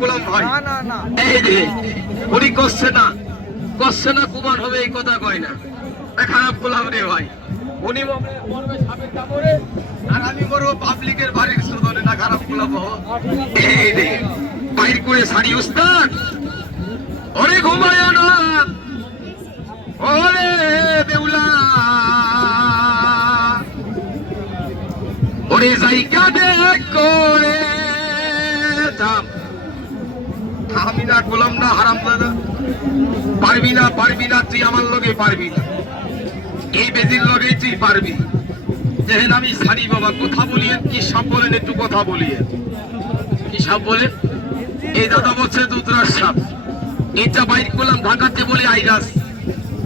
করলাম ভাই এই যে উনি করছে না কুমান হবে এই কথা কয় না, খারাপ করলাম রে ভাই। উনি মরবে সাপের কামড়ে আর আমি মরবো পাবলিকের বাড়ির সুদনে, না খারাপ করলাম এই রে বাইর করে সারি উস্তাদ। ওরে ঘুমায় না ওরে বেউলা, ওরে জায়গা দেখ করে থাম। আমি না গোলাম না হারাম দাদা, পারবি না তুই আমার লগে পারবি না, এই বেদির লগে তুই পারবি। যেহেন আমি সারি বাবা কথা বলিয়ে কি সব বলেন, একটু কথা বলিয়ে কি সব বলেন। এই দাদা বলছে দুধরাজ সাপ, এটা বাইর করলাম ঢাকাতে বলে আইরাস,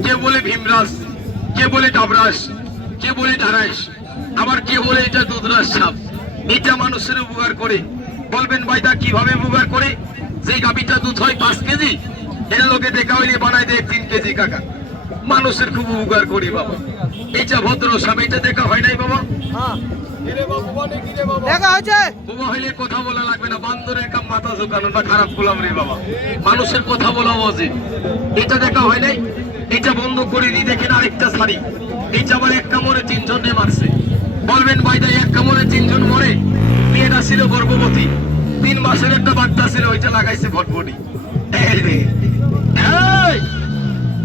কে বলে ভীমরাস, কে বলে ডাবরাস, কে বলে ঢারাইস, আবার কে বলে এটা দুধরাজ সাপ। এটা মানুষের উপকার করে। বলবেন ভাইটা কিভাবে উপকার করে? যে গাভীটা দুধ হয় 5 কেজি, এর লোকে দেখা হইলে বানাই দেয় 3 কেজি। কাকা মানুষের খুব উপকার করি বাবা। এইটা ভদ্র সাপ, এটা দেখা হয় নাই বাবা? দেখা হয়েছে। বাবা হইলে কথা বলা লাগবে না, বান্দরের কাম মাথা ঝুঁকানো, না খারাপ করলাম রে বাবা। মানুষের কথা বলা উচিত। এটা দেখা হয় নাই, এটা বন্ধ করে দিয়ে দেখেন আরেকটা শাড়ি। এইটা আবার এক কামড়ে 3 জনে মারছে। বলবেন ভাইটা এক কামড়ে 3 জন মরে? মেয়েটা ছিল গর্ভবতী, 3 মাসের একটা বাচ্চা ছিল, ওইটা লাগাইছে ভটভটি।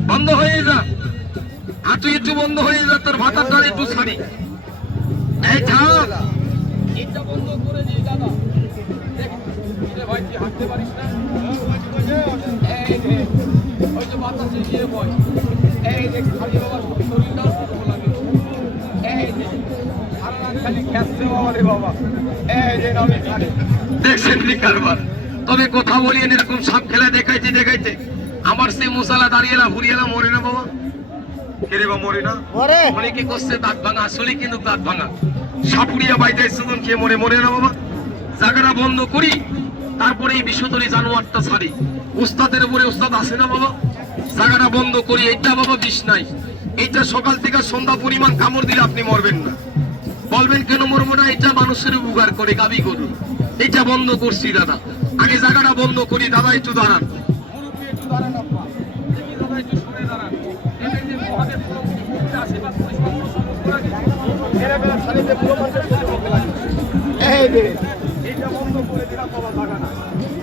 বন্ধ হয়ে যা, আর তুই একটু বন্ধ হয়ে যা, তোর ভাতার দ্বারা একটু ছাড়ি। এই থাক, এটা বন্ধ করে দিয়ে দাদা ভাই, তুই হাঁটতে পারিস না। এই রে ওই যে বাতাসে গিয়ে বয়, এই যে খালি বাবা শরীরটা সুস্থ লাগে। এই যে সারা রাত খালি খেলছে বাবা রে বাবা। এই যে আমি খালি দেখছেন নি কারবার। তবে কথা বলি এরকম সাপ খেলা দেখাইতে আমার সেই মশালা দাঁড়িয়েলা ঘুরিয়েলা মরে না বাবা? কেরে বা মরে না? অনেকে করছে দাঁত ভাঙা, আসলে কিন্তু দাঁত ভাঙা। সাপুড়িয়া বাইতে সুদন খেয়ে মরে না বাবা? জায়গাটা বন্ধ করি, তারপরে এই বিষধরী জানোয়ারটা ছাড়ি। উস্তাদের উপরে উস্তাদ আসে না বাবা? জায়গাটা বন্ধ করি। এইটা বাবা বিষ নাই, এইটা সকাল থেকে সন্ধ্যা পরিমাণ কামড় দিলে আপনি মরবেন না। বলবেন কেন মরবো না? এটা মানুষের উপকার করে, গাবি করুন। এটা বন্ধ করছি দাদা, আগে জায়গাটা বন্ধ করি। দাদা একটু দাঁড়ান,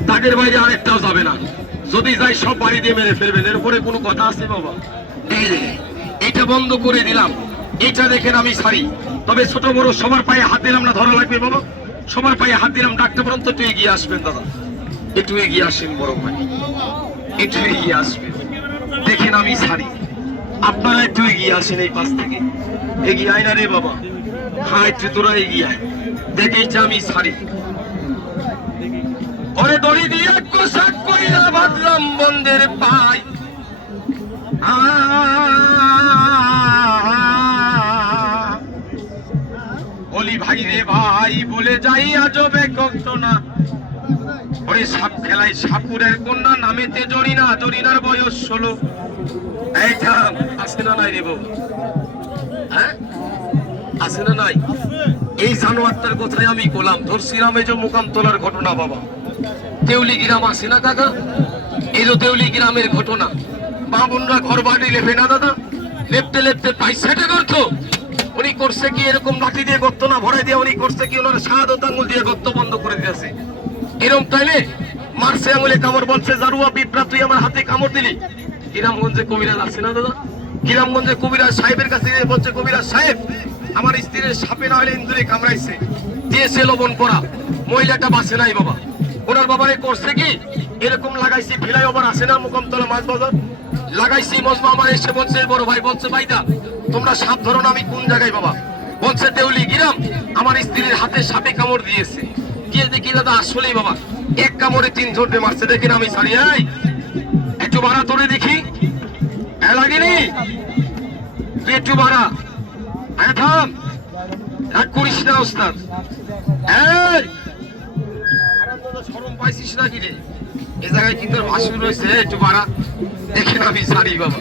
তাদের বাইরে আরেকটাও যাবে না। যদি যাই সব বাড়ি দিয়ে মেরে ফেলবেন, এরপরে কোনো কথা আছে বাবা? এইটা বন্ধ করে দিলাম। এইটা দেখেন আমি ছাড়ি, তবে ছোট বড় সবার পায়ে হাত দিলাম না, ধরা লাগবে বাবা। সবার পায়ে হাত দিলাম, ডাকতে পারেন তো? একটু এগিয়ে আসবেন দাদা, একটু এগিয়ে আসেন বড় ভাই, একটু এগিয়ে আসবেন। দেখেন আমি ছাড়ি, আপনারা একটু এগিয়ে আসেন। এই পাশ থেকে এগিয়ে আয় না রে বাবা। হ্যাঁ একটু তোরা এগিয়ে আয়। দেখেইটা আমি ছাড়ি। ওরে দড়ি দিয়ে কোষাক কইরা বাঁধলাম বন্ধের পাই, বলি ভাই রে ভাই বলে যাই আজবে ঘটনা। ওরে সাপ খেলায় সাপুরের কন্যা, নামেতে জরিনার বয়স 16। এইটা আছে না নাই রে বাবু? হ্যাঁ আছে না নাই? এই জানোয়ারটার কথাই আমি বললাম, ধরছিলাম এই যে মুকাম তোলার ঘটনা বাবা। দেউলি গ্রাম আছে না কাকা? এই যে দেউলি গ্রামের ঘটনা, মা বোনরা ঘর বাড়ি লেপে না দাদা, লেপতে পয়সাটা করতো। উনি করছে কি এরকম লাঠি দিয়ে গর্ত না ভরাই দিয়ে, উনি করছে কি ওনার শাহাদত আঙ্গুল দিয়ে গর্ত বন্ধ করে দিয়েছে। এরকম তাইলে মারছে আঙুলে কামড়, বলছে জারুয়া পিঁপড়া তুই আমার হাতে কামড় দিলি। কিরামগঞ্জে কবিরাজ আছে না দাদা? কিরামগঞ্জে কবিরাজ সাহেবের কাছে বলছে, কবিরাজ সাহেব আমার স্ত্রীর সাপে না হলে ইন্দুরে কামড়াইছে, দিয়েছে লবণ করা, মহিলাটা বাঁচে নাই বাবা। ওনার বাবারে করছে কি এরকম লাগাইছি, ফিলাই ওভার আসে না মুকামতলা মাছ বাজার, লাগাইছি মজমা। আমার এসে বলছে বড় ভাই, বলছে ভাইদা তোমরা সাপ ধরো না। আমি কোন জায়গায় বাবা? বলছে দেউলি গ্রাম, আমার স্ত্রীর হাতে সাপে কামড় দিয়েছে। গিয়ে দেখি দাদা আসলেই বাবা এক কামড়ে 3 জনকে মারছে। দেখেন আমি ছাড়ি, একটু ভাড়া তোরে দেখি, লাগেনি একটু ভাড়া। থাম, রাগ করিস না ওস্তাদ। শরম পাইছিস নাকি রে? এ জায়গায় কিন্তু ভাসুর রয়েছে, একটু ভাড়া দেখেন আমি ছাড়ি বাবা।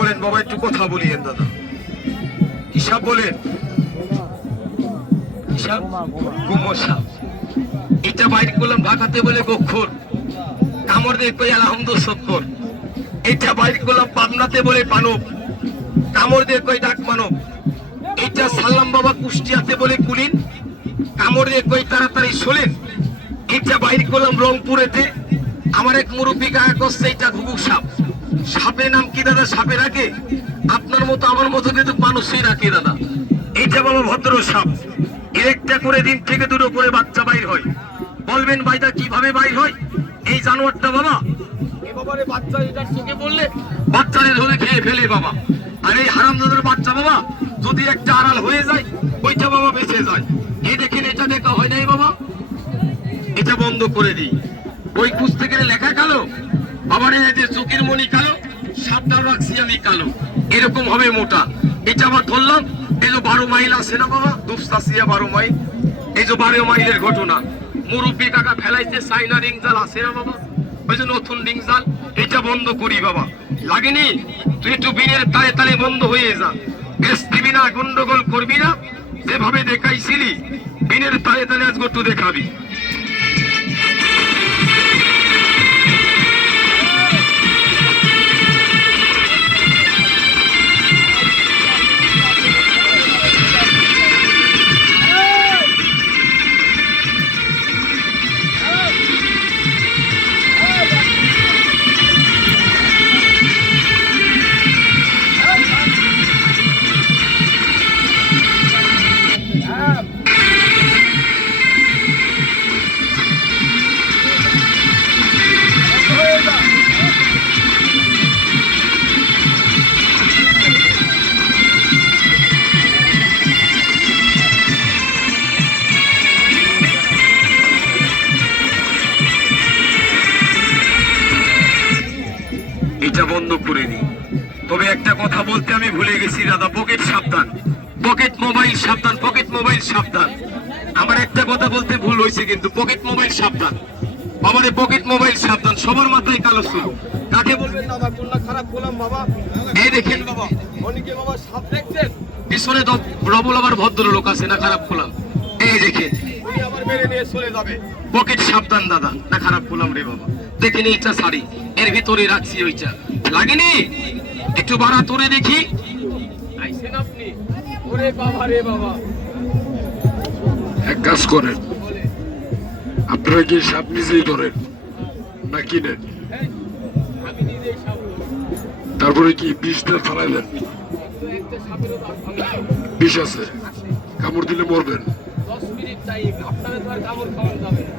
বলেন বাবা, একটু কথা বলিয়েন দাদা। কি সাপ বলেন? কুমো সাপ। এটা বাইর করলাম ঢাকাতে বলে গোখর, কামড় দিয়ে কই আলহামদু সত্তর। এটা বাইর করলাম পাবনাতে বলে পানব, কামড় দিয়ে কই ডাক মানব। এটা সাল্লাম বাবা কুষ্টিয়াতে বলে কুলিন, কামড় দিয়ে কই তাড়াতাড়ি শোলেন। এটা বাইর করলাম রংপুরেতে, আমার এক মুরব্বী গায়ে করছে এটা ঘুঘু সাপ। সাপের নাম কি দাদা? সাপের আগে আপনার মতো আমার মতো কিন্তু মানুষই রাখে দাদা। এইটা বাবা ভদ্র সাপ। এর একটা করে দিন থেকে দুটো করে বাচ্চা বাইর হয়। বলবেন ভাইটা কিভাবে বাইর হয়? এই জানোয়ারটা বাবা, এই বাবারে বাচ্চা এটার চোখে পড়লে বাচ্চারে ধরে খেয়ে ফেলে বাবা। আর এই হারামজাদার বাচ্চা বাবা যদি একটা আড়াল হয়ে যায়, ওইটা বাবা বেঁচে যায়। এই দেখেন, এটা দেখা হয় নাই বাবা। এটা বন্ধ করে দিই। বই খুঁজতে গেলে লেখা কালো, বাবার এই যে চোখের মনি কালো, সাপটা রাখছি আমি কালো, এরকম হবে মোটা। এটা আবার ধরলাম, এই যে 12 মাইল আছে না বাবা, দুপসাসিয়া 12 মাইল, এই যে 12 মাইলের ঘটনা। মুরব্বী কাকা ফেলাইছে চাইনা রিং জাল আছে না বাবা, ওই যে নতুন রিং জাল, এটা বন্ধ করি বাবা। লাগেনি? তুই একটু বিনের তালে তালে বন্ধ হয়ে যা, বেশ দিবি না, গন্ডগোল করবি না, যেভাবে দেখাইছিলি বিনের তালে তালে আজকে একটু দেখাবি। এটা বন্ধ করে নি। তবে একটা কথা বলতে আমি ভুলে গেছি দাদা, পকেট সাবধান, পকেট মোবাইল সাবধান, পকেট মোবাইল সাবধান। আমার একটা কথা বলতে ভুল হয়েছে কিন্তু, পকেট মোবাইল সাবধান, আমাদের পকেট মোবাইল সাবধান। সবার মাথায় কালো চুল, কাকে বলবেন দাদা? কোনটা খারাপ করলাম বাবা? এই দেখেন বাবা, অনেকে বাবা সাপ দেখছেন, পিছনে তো রবল আবার ভদ্রলোক আছে না, খারাপ করলাম। এই দেখেন, উনি আবার মেরে নিয়ে চলে যাবে। পকেট সাবধান দাদা, না খারাপ করলাম রে বাবা। দেখেন এইটা শাড়ি, এর ভিতরে রাখছি ওইটা, লাগেনি? একটু বাড়া তোরে দেখি। আইছেন আপনি? ওরে বাবা রে বাবা। এক কাজ করেন, আপনারা কি সাপ নিজেই ধরেন না কিনেন? আমি নিজেই সাপ। তারপরে কি বিষটা ফালাই দেন? একটা সাপেরও দাঁত ভাঙা। বিষ আছে, কামড় দিলে মরবেন। 10 মিনিট টাইম, আপনারা তো আর কামড় খাওয়ান যাবে না।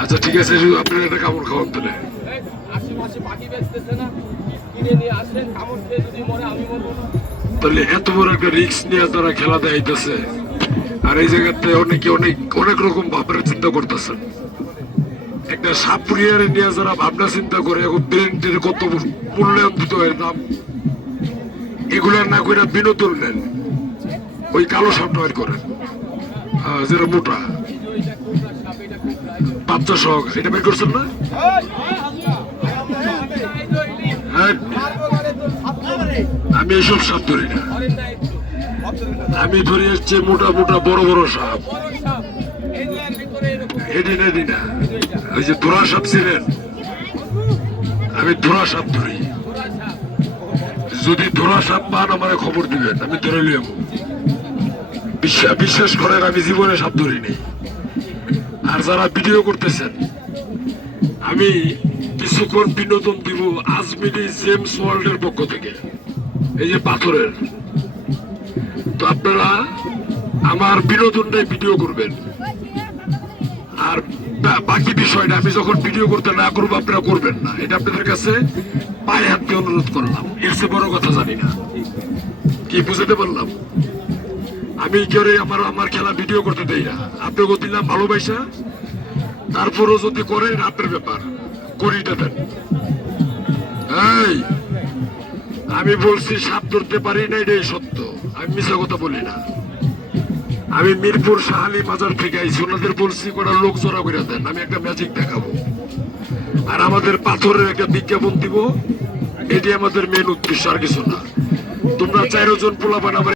আচ্ছা ঠিক আছে, শুধু আপনারা একটা কামড় খাওয়ান তাহলে। আশেপাশে পাখি বেচতেছে না, কিনে নিয়ে আসেন, কামড় খেয়ে যদি মরে আমি মরবো না। তাহলে এত বড় একটা রিস্ক নিয়ে তারা খেলা দেখাইতেছে, আর এই জায়গাতে অনেকে অনেক অনেক রকম ভাবনা চিন্তা করতেছেন। একটা সাপ পুরিয়ারে নিয়ে যারা ভাবনা চিন্তা করে, এখন ব্রেন্টের কত মূল্যায়ন দিতে হয় দাম, এগুলো না করে বিনোদন নেন, ওই কালো সাপটা বের করেন, যেটা মোটা বাচ্চা সহ, এটা বের করছেন না? আমি এইসব সাপ ধরি না, আমি ধরি হচ্ছে মোটা মোটা বড় বড় সাপ। এটি না, ওই যে ধরা সাপ ছিলেন, আমি ধরা সাপ ধরি। যদি ধরা সাপ পান আমার খবর দিবেন, আমি ধরে লিয়ে বিশ্বাস করেন আমি জীবনে সাপ ধরিনি। আর যারা ভিডিও করতেছেন, আমি কিছুক্ষণ বিনোদন দিব আজমিরি জেমস ওয়ার্ল্ডের পক্ষ থেকে, এই যে পাথরের। তো আপনারা আমার বিনোদনটাই ভিডিও করবেন, আর বাকি বিষয়টা আমি যখন ভিডিও করতে না করবো আপনারা করবেন না, এটা আপনাদের কাছে পায়ে হাত দিয়ে অনুরোধ করলাম। এর চেয়ে বড় কথা জানি না, কি বুঝাতে পারলাম? আমি কেউ আমার খেলা ভিডিও করতে দেই না, আপনাকে দিলাম ভালোবাসা, তারপরও যদি করেন আপনার ব্যাপার, করিটা দেন। এই আমি বলছি সাপ ধরতে পারি না, এটাই সত্য, আমি মিথ্যা কথা বলি না। আমি মিরপুর শাহালি বাজার থেকে আইছি, ওনাদের বলছি কটা লোক জোড়া করে দেন, আমি একটা ম্যাজিক দেখাবো, আর আমাদের পাথরের একটা বিজ্ঞাপন দিব, এটি আমাদের মেন উদ্দেশ্য, আর কিছু না। তোমরা 4 জন পোলাপান আমার